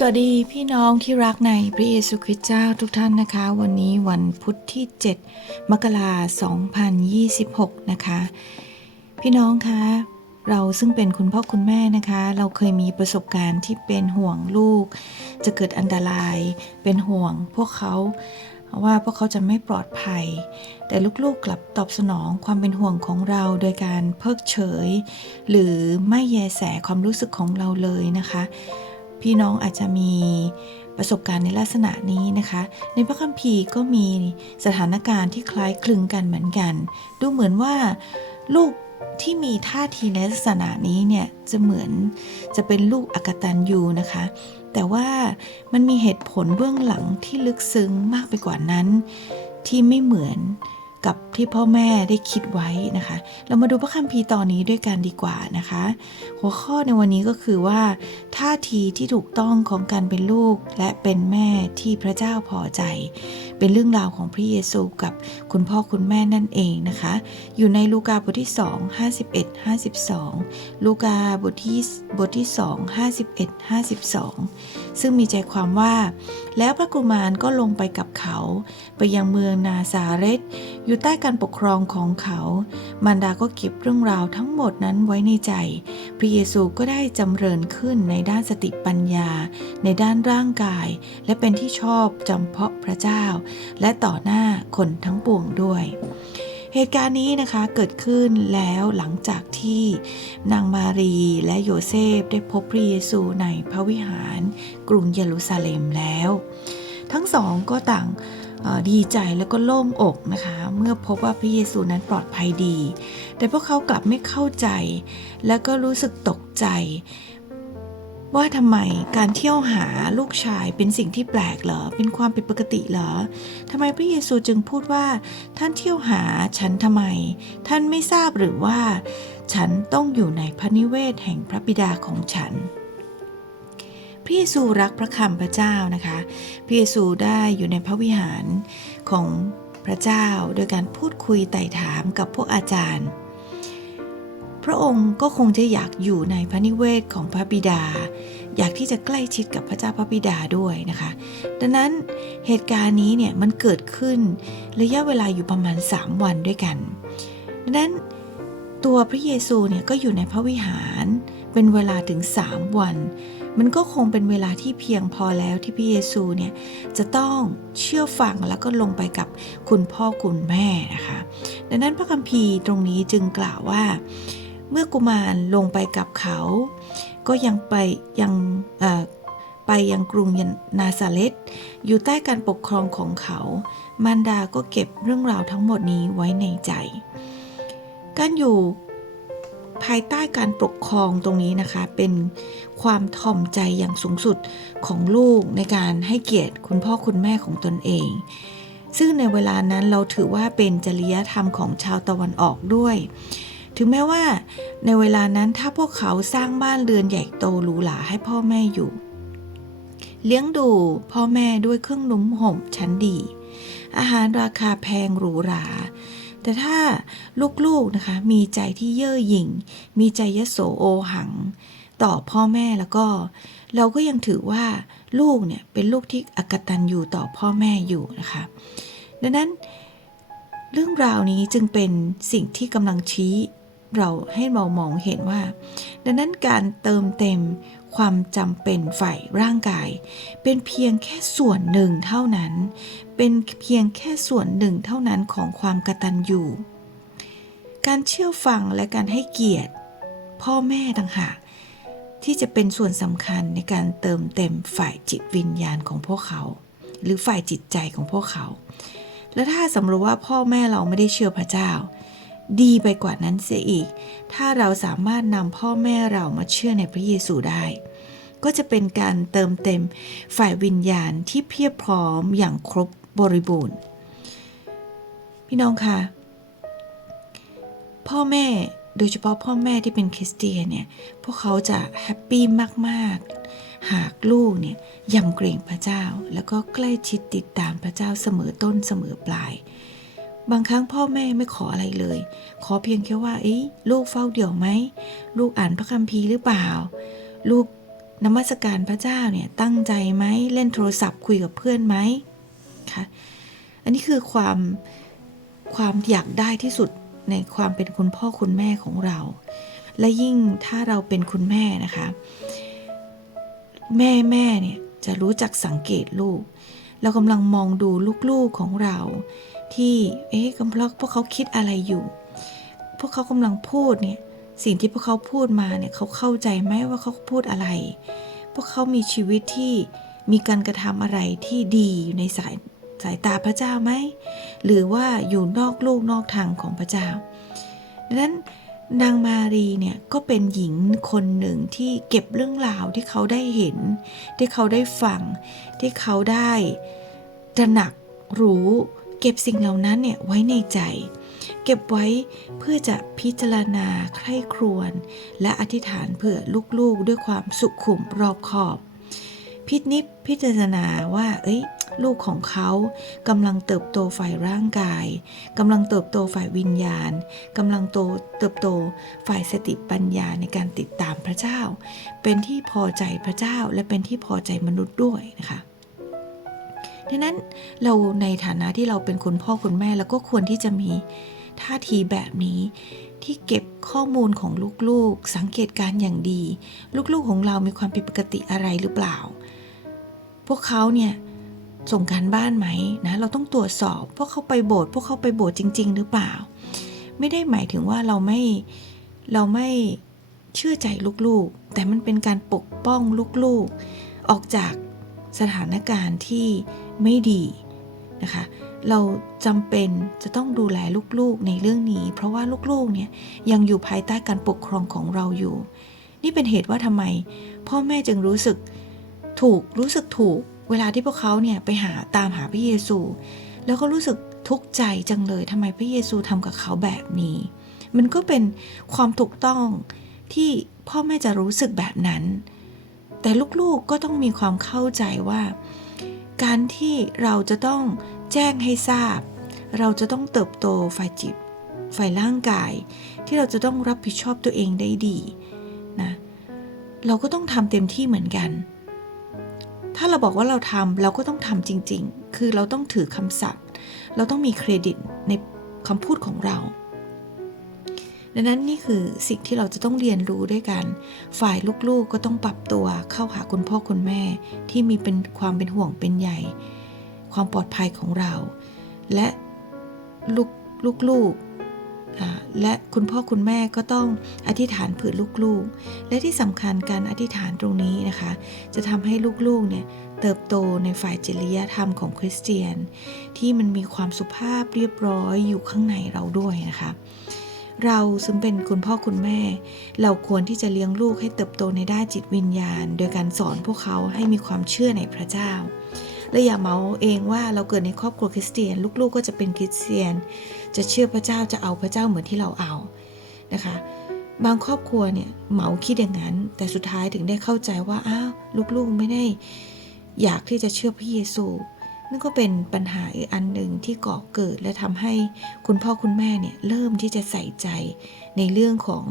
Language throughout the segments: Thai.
สวัสดีพี่น้องที่รักในพระเยซูคริสต์เจ้าทุกท่านนะคะ วันนี้วันพุธที่ 7 มกราคม 2026 นะคะ พี่น้องคะเราซึ่งเป็นคุณพ่อคุณแม่นะคะ เราเคยมีประสบการณ์ที่เป็นห่วงลูก จะเกิดอันตราย เป็นห่วงพวกเขาว่าพวกเขาจะไม่ปลอดภัย แต่ลูกๆกลับตอบสนองความเป็นห่วงของเราโดยการเพิกเฉย หรือไม่แยแสความรู้สึกของเราเลยนะคะ พี่น้องอาจจะมีประสบการณ์ในลักษณะนี้นะคะ ในพระคัมภีร์ก็มีสถานการณ์ที่คล้ายคลึงกันเหมือนกัน ดูเหมือนว่าลูกที่มีท่าทีในลักษณะนี้เนี่ยจะเหมือนจะเป็นลูกอกตันยูนะคะ แต่ว่ามันมีเหตุผลเบื้องหลังที่ลึกซึ้งมากไปกว่านั้น ที่ไม่เหมือน กับที่พ่อแม่ได้คิดไว้นะคะ เรามาดูพระคัมภีร์ตอนนี้ด้วยกันดีกว่านะคะ หัวข้อในวันนี้ก็คือว่าท่าทีที่ถูกต้องของการเป็นลูกและเป็นแม่ที่พระเจ้าพอใจ เป็นเรื่องราวของพระเยซูกับคุณพ่อคุณแม่นั่นเองนะคะ อยู่ในลูกาบทที่ 2 51 52 ลูกาบทที่บทที่ 2 51 52 ซึ่งมีใจความว่า แล้วพระกุมารก็ลงไปกับเขา ไปยังเมืองนาซาเรต อยู่ใต้การปกครองของเขา มารดาก็เก็บเรื่องราวทั้งหมดนั้นไว้ในใจ พระเยซูก็ได้จำเริญขึ้นในด้านสติปัญญา ในด้านร่างกาย และเป็นที่ชอบจำเพาะพระเจ้า และต่อหน้าคนทั้งปวงด้วยเหตุการณ์นี้นะคะเกิดขึ้นแล้วหลังจากที่นางมารีและโยเซฟได้พบพระเยซูในพระวิหารกรุงเยรูซาเล็มแล้ว ทั้งสองก็ต่าง ดีใจแล้วก็โล่งอกนะคะ เมื่อพบว่าพระเยซูนั้นปลอดภัยดี แต่พวกเขากลับไม่เข้าใจ และก็รู้สึกตกใจ ว่าทำไมการเที่ยวหาลูกชายเป็นสิ่งที่แปลกเหรอ เป็นความผิดปกติเหรอทำไมพระเยซูจึงพูดว่า ท่านเที่ยวหาฉันทำไม ท่านไม่ทราบหรือว่า ฉันต้องอยู่ในพระนิเวศแห่งพระบิดาของฉัน พระเยซูรักพระคำพระเจ้านะคะพระเยซูได้อยู่ในพระวิหารของพระเจ้าโดยการพูดคุยไต่ถามกับพวกอาจารย์ พระองค์ก็คงจะอยากอยู่ในพระนิเวศของพระบิดา อยากที่จะใกล้ชิดกับพระเจ้าพระบิดาด้วยนะคะ ดังนั้นเหตุการณ์นี้เนี่ยมันเกิดขึ้นระยะเวลาอยู่ประมาณ 3 วันด้วยกัน ดังนั้นตัวพระเยซูเนี่ยก็อยู่ในพระวิหารเป็นเวลาถึง 3 วัน มันก็คงเป็นเวลาที่เพียงพอแล้วที่พระเยซูเนี่ยจะต้องเชื่อฟังแล้วก็ลงไปกับคุณพ่อคุณแม่นะคะ ดังนั้นพระคัมภีร์ตรงนี้จึงกล่าวว่า เมื่อกุมารลงไปกับเขา ก็ยังไปยังไปยังกรุงนาซาเลตอยู่ใต้การปกครองของเขา มารดาก็เก็บเรื่องราวทั้งหมดนี้ไว้ในใจ การอยู่ ภายใต้การปกครองตรงนี้นะคะ เป็นความถ่อมใจอย่างสูงสุดของลูกในการให้เกียรติคุณพ่อคุณแม่ของตนเอง ซึ่งในเวลานั้นเราถือว่าเป็นจริยธรรมของชาวตะวันออกด้วย ถึงแม้ว่า ในเวลานั้นถ้าพวกเขาสร้างบ้านเรือนใหญ่โตหรูหราให้พ่อแม่อยู่ เลี้ยงดูพ่อแม่ด้วยเครื่องนุ่มห่มชั้นดี อาหารราคาแพงหรูหรา แต่ถ้าลูกๆนะคะมีใจที่เย่อหยิ่ง มีใจยโสโอหัง ต่อพ่อแม่แล้วก็ เราก็ยังถือว่าลูกเนี่ยเป็นลูกที่อกตันอยู่ต่อพ่อแม่อยู่นะคะดังนั้น เรื่องราวนี้จึงเป็นสิ่งที่กำลังชี้เราให้เรามองเห็นว่า ดังนั้นการเติมเต็ม ความจำเป็นฝ่ายร่างกาย เป็นเพียงแค่ส่วนหนึ่งเท่านั้น เป็นเพียงแค่ส่วนหนึ่งเท่านั้นของความกตัญญูการเชื่อฟังและการให้เกียรติ พ่อแม่ต่างหากที่จะเป็นส่วนสำคัญในการเติมเต็มฝ่ายจิตวิญญาณของพวกเขา หรือฝ่ายจิตใจของพวกเขา และถ้าสำรวจว่าพ่อแม่เราไม่ได้เชื่อพระเจ้า ดีไปกว่านั้นเสียอีก ถ้าเราสามารถนำพ่อแม่เรามาเชื่อในพระเยซูได้ ก็จะเป็นการเติมเต็มฝ่ายวิญญาณที่เพียบพร้อมอย่างครบบริบูรณ์ พี่น้องคะ พ่อแม่โดยเฉพาะพ่อแม่ที่เป็นคริสเตียนเนี่ย พวกเขาจะแฮปปี้มาก ๆ หากลูกเนี่ยยำเกรงพระเจ้า แล้วก็ใกล้ชิดติดตามพระเจ้าเสมอต้นเสมอปลาย บางครั้งพ่อแม่ไม่ขออะไรเลย ขอเพียงแค่ว่าเอ้ยลูกเฝ้าเดี่ยวไหม ลูกอ่านพระคัมภีร์หรือเปล่า ลูกนมัสการพระเจ้าเนี่ยตั้งใจไหมเล่นโทรศัพท์คุยกับเพื่อนไหมคะอันนี้คือความความอยากได้ที่สุดในความเป็นคุณพ่อคุณแม่ของเรา และยิ่งถ้าเราเป็นคุณแม่นะคะ แม่แม่เนี่ยจะรู้จักสังเกตลูก เรากำลังมองดูลูกๆของเรา ที่เอ๊ะกำลังพวกเขาคิดอะไรอยู่ พวกเขากำลังพูดเนี่ยสิ่งที่พวกเขาพูดมาเนี่ยเขาเข้าใจไหมว่าเขาพูดอะไร พวกเขามีชีวิตที่มีการกระทำอะไรที่ดีอยู่ในสายสายตาพระเจ้าไหม หรือว่าอยู่นอกลูกนอกทางของพระเจ้า ดังนั้นนางมารีเนี่ยก็เป็นหญิงคนหนึ่งที่เก็บเรื่องราวที่เขาได้เห็น ที่เขาได้ฟัง ที่เขาได้ตระหนักรู้ เก็บสิ่งเหล่านั้นเนี่ยไว้ในใจ เก็บไว้เพื่อจะพิจารณาใคร่ครวญและอธิษฐานเผื่อลูกๆ ด้วยความสุขุมรอบขอบ พินิจพิจารณาว่า เอ้ยลูกของเขากำลังเติบโตฝ่ายร่างกายกำลังเติบโตฝ่ายวิญญาณกำลังโตเติบโตฝ่ายสติปัญญาในการติดตามพระเจ้า เป็นที่พอใจพระเจ้าและเป็นที่พอใจมนุษย์ด้วยนะคะ ดังนั้นเราในฐานะที่เราเป็นคุณพ่อคุณแม่เราก็ควรที่จะมีท่าทีแบบนี้ที่เก็บข้อมูลของลูกๆ สังเกตการณ์อย่างดี ลูกๆของเรามีความผิดปกติอะไรหรือเปล่า พวกเขาเนี่ยส่งการบ้านไหมนะเราต้องตรวจสอบพวกเขาไปโบสถ์พวกเขาไปโบสถ์จริง ๆ หรือเปล่า ไม่ได้หมายถึงว่าเราไม่เราไม่เชื่อใจลูกๆ แต่มันเป็นการปกป้องลูกๆ ออกจากสถานการณ์ที่ ไม่ดีนะคะ เราจำเป็นจะต้องดูแลลูกๆในเรื่องนี้ เพราะว่าลูกๆเนี่ยยังอยู่ภายใต้การปกครองของเราอยู่ นี่เป็นเหตุว่าทำไม พ่อแม่จึงรู้สึกถูกรู้สึกถูก เวลาที่พวกเขาเนี่ยไปหาตามหาพระเยซู แล้วก็รู้สึกทุกข์ใจจังเลยทำไมพระเยซูทำกับเขาแบบนี้ มันก็เป็นความถูกต้องที่พ่อแม่จะรู้สึกแบบนั้น แต่ลูกๆก็ต้องมีความเข้าใจว่า การที่เราจะต้องแจ้งให้ทราบ เราจะต้องเติบโตฝ่ายจิตฝ่ายร่างกาย ที่เราจะต้องรับผิดชอบตัวเองได้ดีนะเราก็ต้องทำเต็มที่เหมือนกัน ถ้าเราบอกว่าเราทำเราก็ต้องทำจริง ๆ คือเราต้องถือคำสัตย์เราต้องมีเครดิตในคำพูดของเรา ดังนั้นนี่คือสิ่งที่เราจะต้องเรียนรู้ด้วยกัน ฝ่ายลูกๆก็ต้องปรับตัวเข้าหาคุณพ่อคุณแม่ที่มีเป็นความเป็นห่วงเป็นใหญ่ ความปลอดภัยของเรา และลูกลูกๆและคุณพ่อคุณแม่ก็ต้องอธิษฐานเผื่อลูกๆ และที่สำคัญการอธิษฐานตรงนี้นะคะ จะทำให้ลูกๆเนี่ยเติบโตในฝ่ายจริยธรรมของคริสเตียน ที่มันมีความสุภาพเรียบร้อยอยู่ข้างในเราด้วยนะคะ เราซึ่งเป็นคุณพ่อคุณแม่ เราควรที่จะเลี้ยงลูกให้เติบโตในด้านจิตวิญญาณ โดยการสอนพวกเขาให้มีความเชื่อในพระเจ้า และอย่าเมาเองว่าเราเกิดในครอบครัวคริสเตียน ลูกๆก็จะเป็นคริสเตียน จะเชื่อพระเจ้าจะเอาพระเจ้าเหมือนที่เราเอานะคะบางครอบครัวเนี่ยเหมาคิดอย่างนั้น แต่สุดท้ายถึงได้เข้าใจว่าอ้าวลูกๆไม่ได้ อยากที่จะเชื่อพระเยซู นั่นก็เป็นปัญหาอีกอันหนึ่งที่ก่อเกิดและทำให้คุณพ่อคุณแม่เนี่ยเริ่มที่จะใส่ใจในเรื่องของ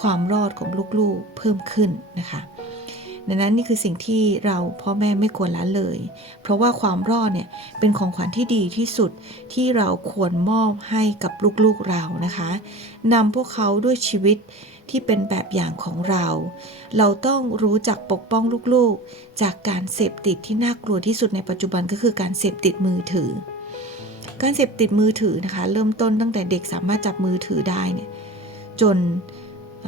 ความรอดของลูกๆเพิ่มขึ้นนะคะ ดังนั้นนี่คือสิ่งที่เราพ่อแม่ไม่ควรละเลย เพราะว่าความรอดเนี่ยเป็นของขวัญที่ดีที่สุดที่เราควรมอบให้กับลูกๆเรานะคะนำพวกเขาด้วยชีวิตที่เป็นแบบอย่างของเรา เราต้องรู้จักปกป้องลูกๆ จากการเสพติดที่น่ากลัวที่สุดในปัจจุบันก็คือการเสพติดมือถือ การเสพติดมือถือนะคะ เริ่มต้นตั้งแต่เด็กสามารถจับมือถือได้เนี่ยจนเ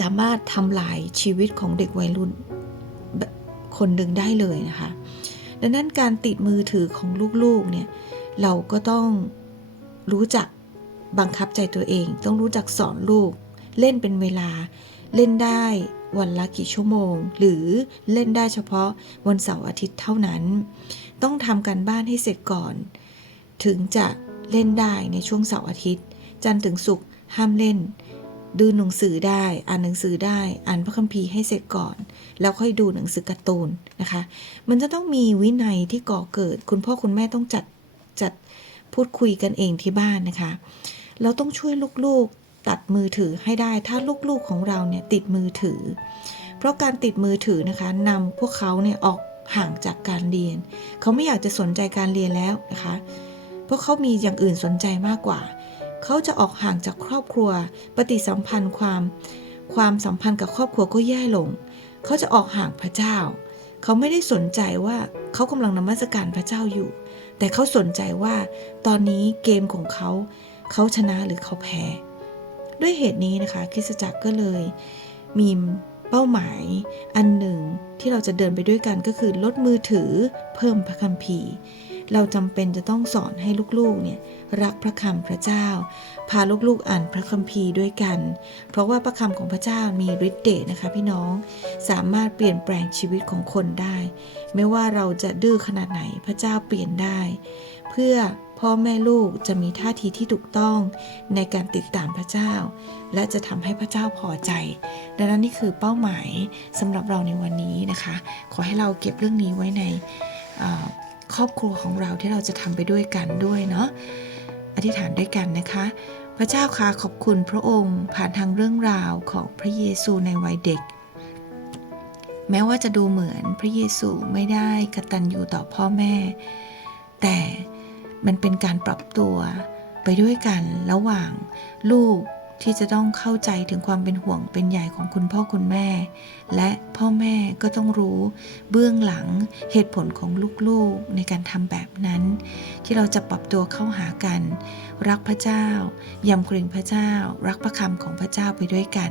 สามารถทำลายชีวิตของเด็กวัยรุ่นคนหนึ่งได้เลยนะคะ ดังนั้นการติดมือถือของลูกๆเนี่ยเราก็ต้องรู้จักบังคับใจตัวเอง ต้องรู้จักสอนลูก เล่นเป็นเวลา เล่นได้วันละกี่ชั่วโมง หรือเล่นได้เฉพาะวันเสาร์อาทิตย์เท่านั้น ต้องทำการบ้านให้เสร็จก่อน ถึงจะเล่นได้ในช่วงเสาร์อาทิตย์ จันทร์ถึงศุกร์ห้ามเล่น ดูหนังสือได้ อ่านหนังสือได้ อ่านพระคัมภีร์ให้เสร็จก่อน แล้วค่อยดูหนังสือการ์ตูนนะคะ มันจะต้องมีวินัยที่ก่อเกิด คุณพ่อคุณแม่ต้องจัดจัดพูดคุยกันเองที่บ้านนะคะ เราต้องช่วยลูกๆตัดมือถือให้ได้ ถ้าลูกๆของเราเนี่ยติดมือถือ เพราะการติดมือถือนะคะนำพวกเขาเนี่ยออกห่างจากการเรียน เขาไม่อยากจะสนใจการเรียนแล้วนะคะ เพราะเขามีอย่างอื่นสนใจมากกว่า เขาจะออกห่างจากครอบครัว ปฏิสัมพันธ์ความ ความสัมพันธ์กับครอบครัวก็แย่ลง เขาจะออกห่างพระเจ้า เขาไม่ได้สนใจว่าเขากำลังนมัสการพระเจ้าอยู่ แต่เขาสนใจว่า ตอนนี้เกมของเขา เขาชนะหรือเขาแพ้ ด้วยเหตุนี้นะคะคริสจักรก็เลยมีเป้าหมายอันหนึ่งที่เราจะเดินไปด้วยกันก็คือลดมือถือเพิ่มพระคัมภีร์ เราจำเป็นจะต้องสอนให้ลูกๆเนี่ยรักพระคำพระเจ้า พาลูกๆอ่านพระคัมภีร์ด้วยกัน เพราะว่าพระคำของพระเจ้ามีฤทธิ์เดชนะคะพี่น้องสามารถเปลี่ยนแปลงชีวิตของคนได้ ไม่ว่าเราจะดื้อขนาดไหนพระเจ้าเปลี่ยนได้ เพื่อพ่อแม่ลูกจะมีท่าทีที่ถูกต้องในการติดตามพระเจ้า และจะทำให้พระเจ้าพอใจ ดังนั้นนี่คือเป้าหมายสำหรับเราในวันนี้นะคะ ขอให้เราเก็บเรื่องนี้ไว้ใน ครอบครัวของเราที่เราจะทำไปด้วยกันด้วยเนาะอธิษฐานด้วยกันนะคะ พระเจ้าค่ะขอบคุณพระองค์ผ่านทางเรื่องราวของพระเยซูในวัยเด็ก แม้ว่าจะดูเหมือนพระเยซูไม่ได้กตัญญูต่อพ่อแม่ แต่มันเป็นการปรับตัวไปด้วยกันระหว่างลูก ที่จะต้องเข้าใจถึงความเป็นห่วงเป็นใหญ่ของคุณพ่อคุณแม่ และพ่อแม่ก็ต้องรู้เบื้องหลังเหตุผลของลูกๆในการทำแบบนั้น ที่เราจะปรับตัวเข้าหากัน รักพระเจ้ายำเกรงพระเจ้า รักพระคำของพระเจ้าไปด้วยกัน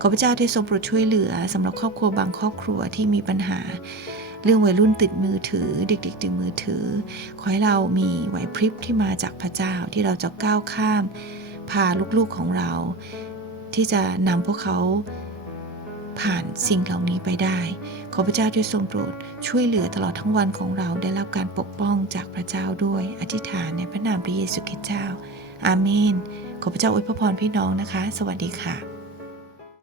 ขอพระเจ้าได้ทรงโปรดช่วยเหลือสำหรับครอบครัวบางครอบครัวที่มีปัญหาเรื่องวัยรุ่นติดมือถือ เด็กๆติดมือถือ ขอให้เรามีไหวพริบที่มาจากพระเจ้าที่เราจะก้าวข้าม พาลูกๆของเรา ที่จะนำพวกเขาผ่านสิ่งเหล่านี้ไปได้ ขอพระเจ้าช่วยทรงโปรดช่วยเหลือตลอดทั้งวันของเราได้รับการปกป้องจากพระเจ้าด้วย อธิษฐานในพระนามพระเยซูคริสต์เจ้า อาเมน ขอพระเจ้าอวยพรพี่น้องนะคะ สวัสดีค่ะ